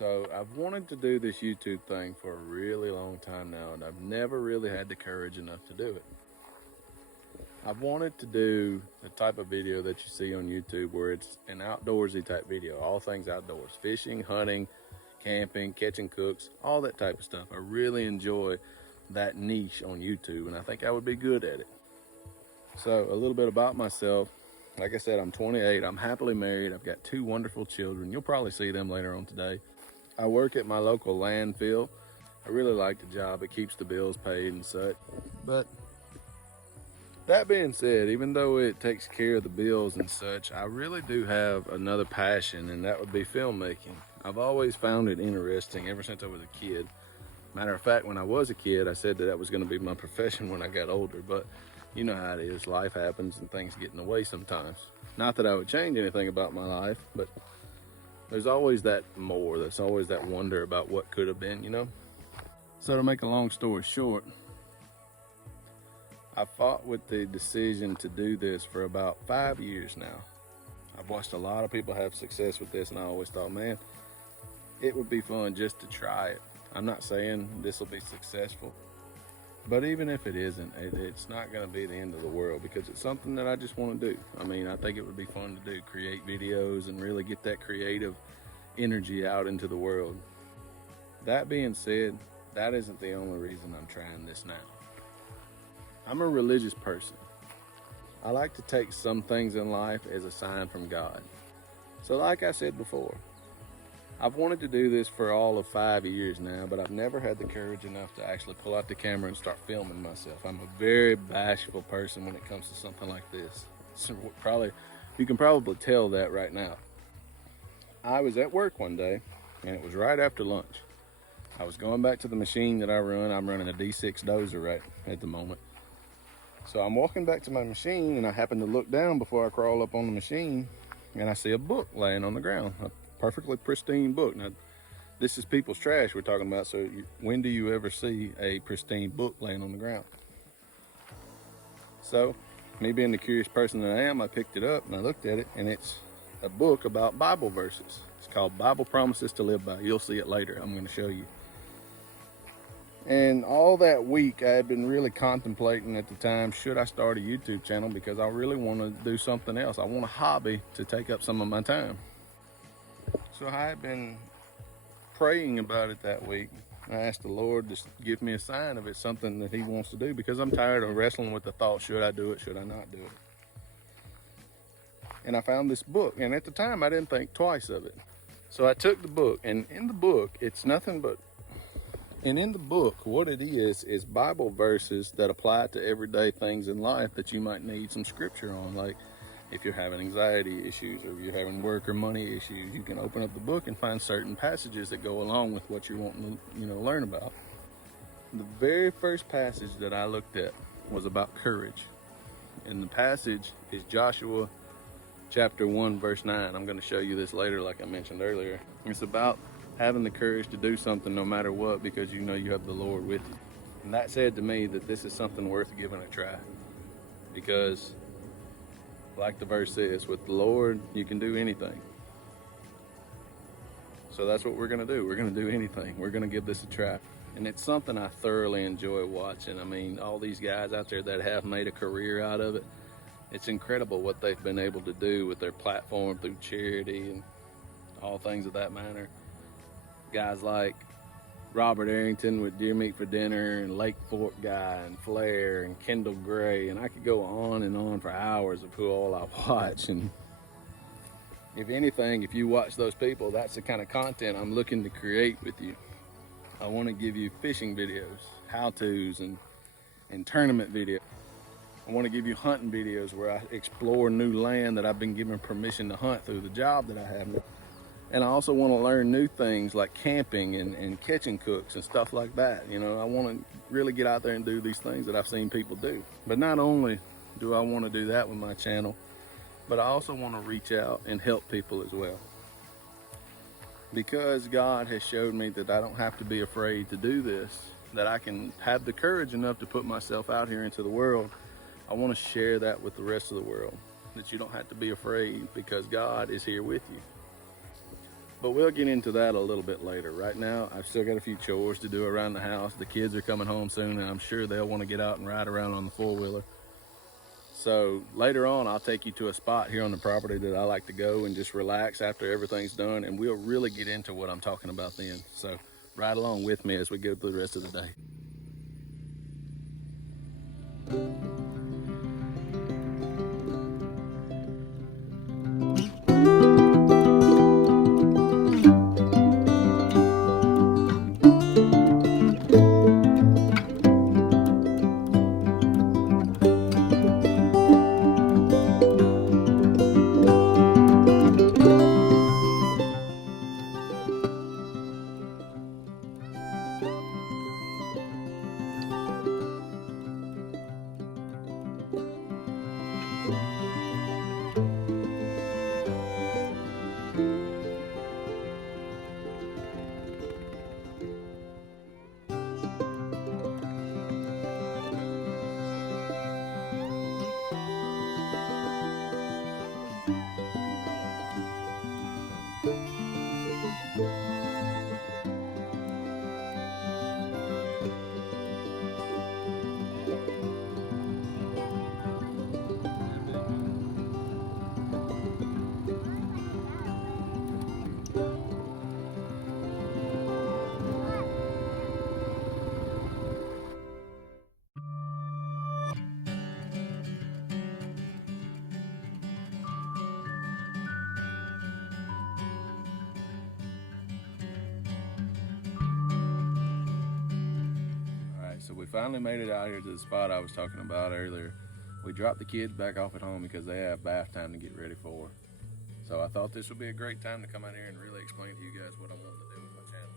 So I've wanted to do this YouTube thing for a really long time now, and I've never really had the courage enough to do it. I've wanted to do the type of video that you see on YouTube where it's an outdoorsy type video, all things outdoors, fishing, hunting, camping, catching cooks, all that type of stuff. I really enjoy that niche on YouTube, and I think I would be good at it. So a little bit about myself. Like I said, I'm 28, I'm happily married, I've got 2 wonderful children. You'll probably see them later on today. I work at my local landfill. I really like the job. It keeps the bills paid and such. But that being said, even though it takes care of the bills and such, I really do have another passion, and that would be filmmaking. I've always found it interesting ever since I was a kid. Matter of fact, when I was a kid, I said that that was going to be my profession when I got older, but you know how it is. Life happens and things get in the way sometimes. Not that I would change anything about my life, but there's always that more. There's always that wonder about what could have been, you know? So to make a long story short, I fought with the decision to do this for about 5 years now. I've watched a lot of people have success with this, and I always thought, man, it would be fun just to try it. I'm not saying this will be successful, but even if it isn't, it's not going to be the end of the world, because it's something that I just want to do. I mean, I think it would be fun to do, create videos and really get that creative energy out into the world. That being said, that isn't the only reason I'm trying this now. I'm a religious person. I like to take some things in life as a sign from God. So like I said before, I've wanted to do this for all of 5 years now, but I've never had the courage enough to actually pull out the camera and start filming myself. I'm a very bashful person when it comes to something like this. So you can probably tell that right now. I was at work one day, and it was right after lunch. I was going back to the machine that I run. I'm running a D6 dozer right at the moment. So I'm walking back to my machine, and I happen to look down before I crawl up on the machine, and I see a book laying on the ground, a perfectly pristine book. Now, this is people's trash we're talking about, so when do you ever see a pristine book laying on the ground? So, me being the curious person that I am, I picked it up and I looked at it, and it's a book about Bible verses. It's called Bible Promises to Live By. You'll see it later. I'm going to show you. And all that week, I had been really contemplating at the time, should I start a YouTube channel, because I really want to do something else. I want a hobby to take up some of my time. So I had been praying about it that week, I asked the Lord to give me a sign if it's something that he wants to do, because I'm tired of wrestling with the thought, should I do it, should I not do it? And I found this book, and at the time I didn't think twice of it. So I took the book, and in the book, it's nothing but, and in the book, what it is Bible verses that apply to everyday things in life that you might need some scripture on. Like if you're having anxiety issues, or if you're having work or money issues, you can open up the book and find certain passages that go along with what you're wanting to, learn about. The very first passage that I looked at was about courage. And the passage is Joshua chapter 1, verse 9. I'm going to show you this later, like I mentioned earlier. It's about having the courage to do something no matter what, because you know you have the Lord with you. And that said to me that this is something worth giving a try. Because, like the verse says, with the Lord, you can do anything. So that's what we're going to do. We're going to do anything. We're going to give this a try. And it's something I thoroughly enjoy watching. I mean, all these guys out there that have made a career out of it, it's incredible what they've been able to do with their platform through charity and all things of that manner. Guys like Robert Arrington with Deer Meat for Dinner, and Lake Fork Guy, and Flair, and Kendall Gray, and I could go on and on for hours of who all I watch. And if anything, if you watch those people, that's the kind of content I'm looking to create with you. I want to give you fishing videos, how-tos, and tournament videos. I want to give you hunting videos where I explore new land that I've been given permission to hunt through the job that I have. And I also want to learn new things like camping and catching cooks and stuff like that. I want to really get out there and do these things that I've seen people do. But not only do I want to do that with my channel, but I also want to reach out and help people as well. Because God has showed me that I don't have to be afraid to do this, that I can have the courage enough to put myself out here into the world. I want to share that with the rest of the world, that you don't have to be afraid, because God is here with you. But we'll get into that a little bit later. Right now, I've still got a few chores to do around the house. The kids are coming home soon, and I'm sure they'll want to get out and ride around on the four-wheeler. So later on, I'll take you to a spot here on the property that I like to go and just relax after everything's done, and we'll really get into what I'm talking about then. So ride along with me as we go through the rest of the day. So we finally made it out here to the spot I was talking about earlier. We dropped the kids back off at home because they have bath time to get ready for. So I thought this would be a great time to come out here and really explain to you guys what I want to do with my channel.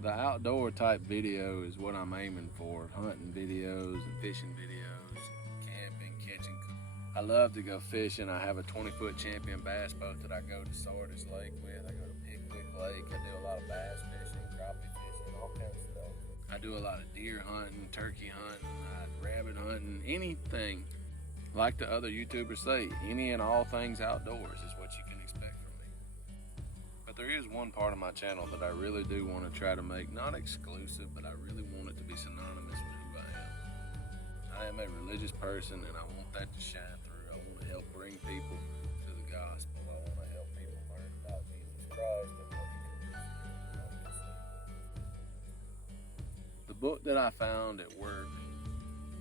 The outdoor type video is what I'm aiming for. Hunting videos and fishing videos, camping, catching. I love to go fishing. I have a 20-foot champion bass boat that I go to Sardis Lake with. I go to Pickwick Lake. I do a lot of bass fishing, crappie fishing, all kinds of stuff. I do a lot of deer hunting, turkey hunting, rabbit hunting, anything. Like the other YouTubers say, any and all things outdoors is what you can expect from me. But there is one part of my channel that I really do want to try to make, not exclusive, but I really want it to be synonymous with who I am. I am a religious person, and I want that to shine through. I want to help bring people to the gospel. I want to help people learn about Jesus Christ and what he can do. book that I found at work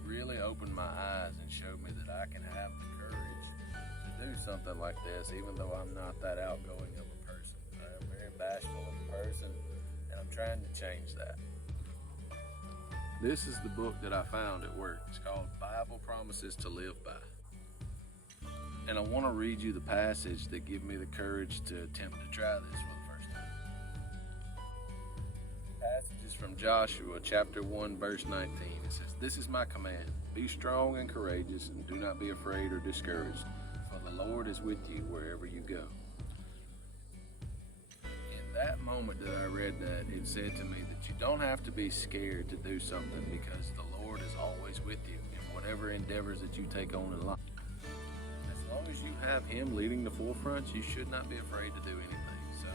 really opened my eyes and showed me that I can have the courage to do something like this, even though I'm not that outgoing of a person. I'm very bashful of a person, and I'm trying to change that. This is the book that I found at work. It's called Bible Promises to Live By. And I want to read you the passage that gave me the courage to attempt to try this for the first time. The passage is from Joshua chapter 1 verse 19. It says, "This is my command. Be strong and courageous, and do not be afraid or discouraged, for the Lord is with you wherever you go." In that moment that I read that, it said to me that you don't have to be scared to do something, because the Lord is always with you in whatever endeavors that you take on in life. As long as you have Him leading the forefront, you should not be afraid to do anything. So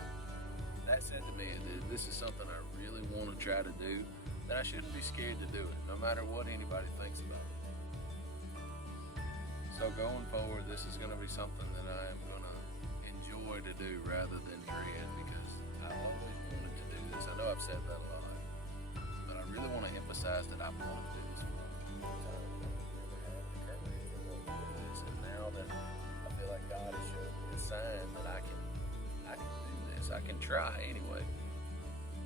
that said to me that this is something I really want to try to do, that I shouldn't be scared to do it, no matter what anybody thinks about it. So going forward, this is going to be something that I am going to enjoy to do rather than dread, because I've always wanted to do this. I know I've said that a lot, but I really want to emphasize that I've wanted to do this for a long time. And now that I feel like God has showed me a sign that I can do this, I can try anyway.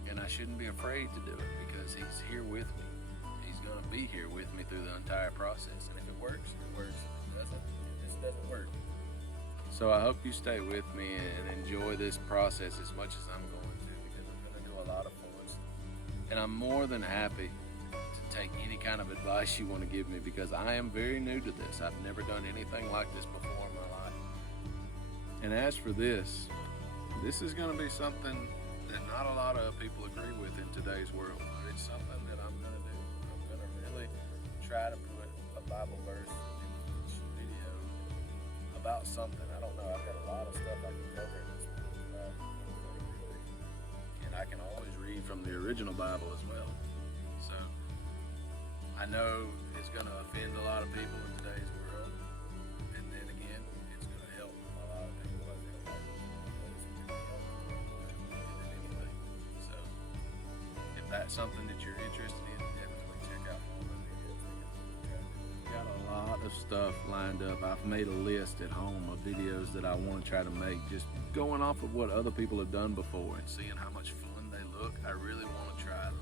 And I shouldn't be afraid to do it, because He's here with me. He's going to be here with me through the entire process. And if it works, it works. If it doesn't, it just doesn't work. So I hope you stay with me and enjoy this process as much as I'm going to, because I'm going to do a lot of fun stuff. And I'm more than happy to take any kind of advice you want to give me, because I am very new to this. I've never done anything like this before in my life. And as for this is going to be something that not a lot of people agree with in today's world, but it's something that I'm going to do. I'm going to really try to put a Bible verse in each video about something. I don't know, I've got a lot of stuff I can cover in this book about, and I can always read from the original Bible as well. So I know it's going to offend a lot of people in today's world, and then again, it's going to help a lot of people. I feel like so if that's something that you're interested in, definitely check out all my videos. Got a lot of stuff lined up. I've made a list at home of videos that I want to try to make, just going off of what other people have done before and seeing how much fun they look. I really want to try them.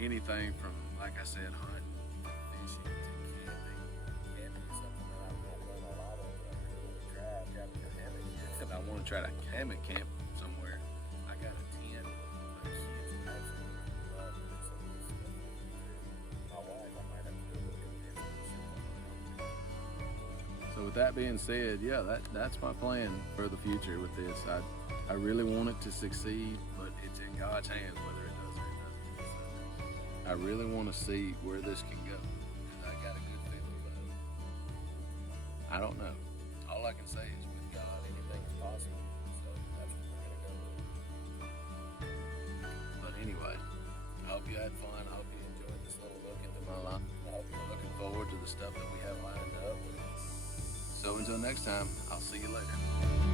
Anything from, like I said, hunting, fishing, to camping. Camping is something that I've not done a lot of, but I really want to try. I've got a hammock. I want to try to hammock camp somewhere. I got a tent. My kids absolutely love doing some of this stuff. My wife, I might have to do a little convincing. So with that being said, yeah, that's my plan for the future with this. I really want it to succeed, but it's in God's hands whether it does or it doesn't. So I really want to see where this can go, and I got a good feeling about it. I don't know. All I can say is with God, anything is possible. So that's what we're gonna go with. But anyway, I hope you had fun. I hope you enjoyed this little look into my life. I hope you're looking forward to the stuff that we have lined up. So until next time, I'll see you later.